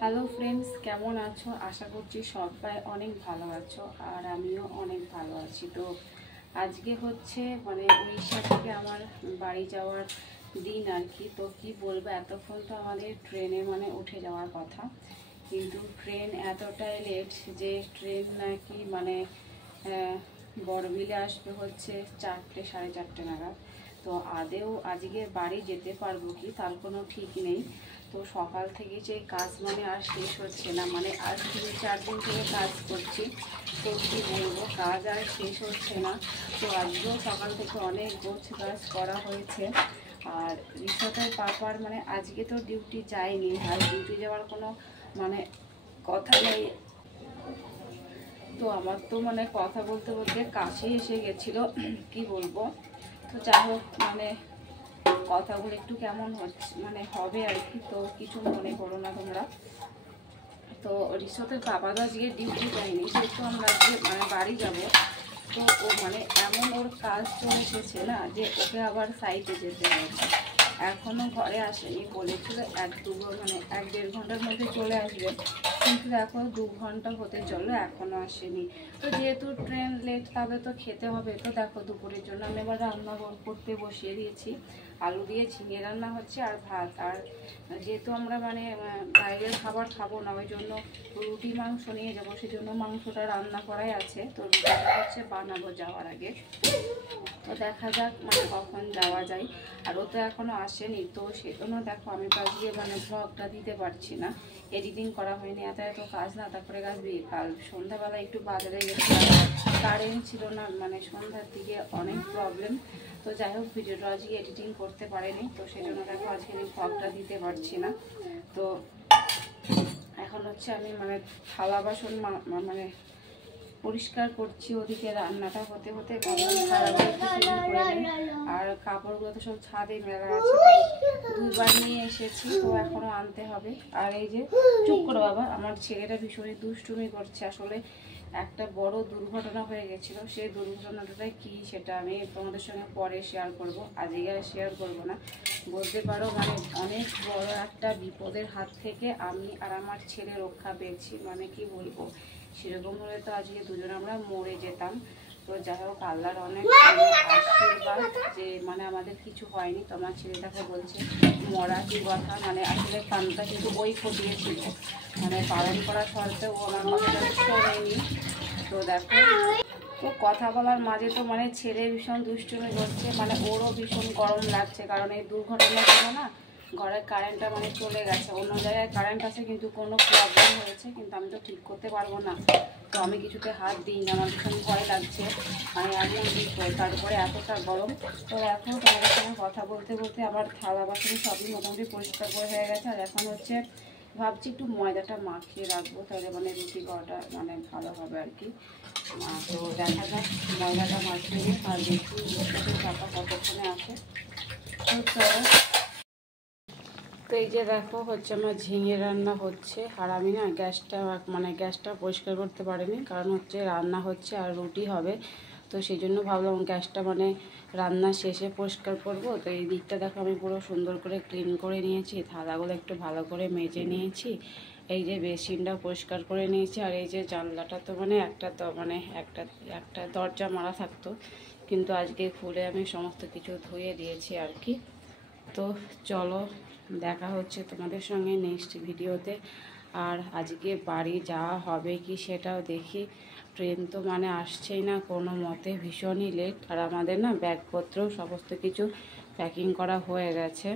Hello friends, কেমন আছো? আশা করছি সবাই অনেক ভালো আছো আর আমিও অনেক ভালো আছি। তো আজকে হচ্ছে উড়িষ্যা থেকে আমার বাড়ি যাওয়ার দিন আর কি। তো কি বলবো, এতক্ষণ তো আমাদের ট্রেনে উঠে যাওয়ার কথা, কিন্তু ট্রেন এতটাই লেট যে ট্রেন নাকি বড়বিলে আসবে হচ্ছে 4টে সাড়ে 4টে নাগাদ। তো আদেও আজকে বাড়ি যেতে পারবো কি তার কোনো ঠিক নেই। তো সকাল থেকে যে কাজ আর শেষ হচ্ছে না, আজ 3-4 দিন থেকে কাজ করছি। তো কী বলবো, কাজ আর শেষ হচ্ছে না। তো আজকেও সকাল থেকে অনেক গোছ কাজ করা হয়েছে। আর রিসোর্টের পাপার আজকে তো ডিউটি যায়নি, আর ডিউটি যাওয়ার কোনো কথা নেই। তো আমার তো কথা বলতে বলতে কাশি এসে গেছিলো, কি বলবো। তো যাই হোক, কথাগুলো একটু কেমন হচ্ছে হবে আর কি। তো কিছু মনে করো না তোমরা। তো রিসোর্টের বাবা তো আজকে ডিউটি যায়নি, যেহেতু আমরা আজকে বাড়ি যাব। তো ও এমন ওর কাজ চলে এসেছে না যে ওকে আবার সাইটে যেতে হবে। এখনও ঘরে আসেনি, বলেছিল 1-1.5 ঘন্টার মধ্যে চলে আসবে, কিন্তু এখন 2 ঘন্টা হতে চলো এখনও আসেনি। তো যেহেতু ট্রেন লেট, তাহলে তো খেতে হবে। তো দেখো, দুপুরের জন্য আমি এবার রান্না করতে বসিয়ে দিয়েছি। আলু দিয়ে ঝিঙে রান্না হচ্ছে আর ভাত। আর যেহেতু আমরা বাইরের খাবার খাবো না, ওই জন্য রুটি মাংস নিয়ে যাবো, সেই জন্য মাংসটা রান্না করাই আছে। তো রুটিটা হচ্ছে বানাবো যাওয়ার আগে। তো দেখা যাক কখন যাওয়া যায়। আর ও তো এখনও আসেনি, তো সেজন্য দেখো আমি তো আজকে ব্লগটা দিতে পারছি না, এডিটিং করা হয়নি। এত কাজ না। তারপরে কাল সন্ধ্যাবেলা একটু বাজারে গেছিলাম, কারেন্ট ছিল না, সন্ধ্যার দিকে অনেক প্রবলেম। তো যাই হোক, ভিডিওটা আজকে এডিটিং করতে পারিনি, তো সেই জন্য দেখো আজকে আমি ব্লগটা দিতে পারছি না। তো এখন হচ্ছে আমি থালা বাসন পরিষ্কার করছি, ওদিকে রান্নাটা হতে হতে আর কাপড়গুলো তো সব ছাদে মেলা আছে। 2বার নিয়ে এসেছি, তো এখনো আনতে হবে। আর এই যে চুপ করো বাবা, আমার ছেলেটা ভীষণই দুষ্টুমি করছে। আসলে একটা বড় দুর্ঘটনা হয়ে গেছিল, সেই দুর্ঘটনাটা কি সেটা আমি তোমাদের সঙ্গে পরে শেয়ার করব, আজকে আর শেয়ার করব না। বলতে পারো অনেক বড় একটা বিপদের হাত থেকে আমি আর আমার ছেলে রক্ষা পেয়েছি। কি বলবো, সেরকম হলে তো আজকে দুজন আমরা মরে যেতাম। তো যাই হোক, আল্লাহর অনেক আশীর্বাদ যে আমাদের কিছু হয়নি। তো আমার ছেলেটাকে বলছে মরা কি কথা, আসলে কানটা কিন্তু ওই ফুটিয়েছিল, পালন করা সত্ত্বেও ও আমার কথাটা শোনেনি। তো দেখো, তো কথা বলার মাঝে তো ছেলে ভীষণ দুষ্টুমি করছে, ওরও ভীষণ গরম লাগছে, কারণ এই দুর্ঘটনা ছিল না, ঘরের কারেন্টটা চলে গেছে। অন্য জায়গায় কারেন্ট আছে, কিন্তু কোনো প্রবলেম হয়েছে, কিন্তু আমি তো ঠিক করতে পারবো না। তো আমি কিছুতে হাত দিই না, আমার ভীষণ ভয় লাগছে। এমন বিপদ, তারপরে এতটা গরম। তো এখন তোমাদের সঙ্গে কথা বলতে বলতে আমার থালা বাসন সবই মোটামুটি পরিষ্কার করে হয়ে গেছে। আর এখন হচ্ছে ভাবছি একটু ময়দাটা মাখিয়ে রাখবো, তাহলে রুটি করাটা ভালো হবে আর কি। তো দেখা যাক, ময়দাটা মাখিয়ে নিই আর দেখি চাপা কতক্ষণে আসে। তো চলো। তো এই যে দেখো হচ্ছে আমার ঝিঙে রান্না হচ্ছে, আর আমি না গ্যাসটা পরিষ্কার করতে পারিনি, কারণ হচ্ছে রান্না হচ্ছে আর রুটি হবে। তো সেই জন্য ভাবলাম গ্যাসটা রান্না শেষে পরিষ্কার করব। তো এই দিকটা দেখো আমি পুরো সুন্দর করে ক্লিন করে নিয়েছি, থালাগুলো একটু ভালো করে মেজে নিয়েছি, এই যে বেসিনটা পরিষ্কার করে নিয়েছি। আর এই যে জানলাটা তো একটা দরজা মারা থাকতো, কিন্তু আজকে খুলে আমি সমস্ত কিছু ধুয়ে দিয়েছি আর কি। তো চলো, দেখা হচ্ছে তোমাদের সঙ্গে নেক্সট ভিডিওতে। আর আজকে বাড়ি যাওয়া হবে কি সেটাও দেখি। ট্রেন তো আসছেই না কোনো মতে, ভীষণই লেট। আর আমাদের না ব্যাগপত্র সমস্ত কিছু প্যাকিং করা হয়ে গেছে।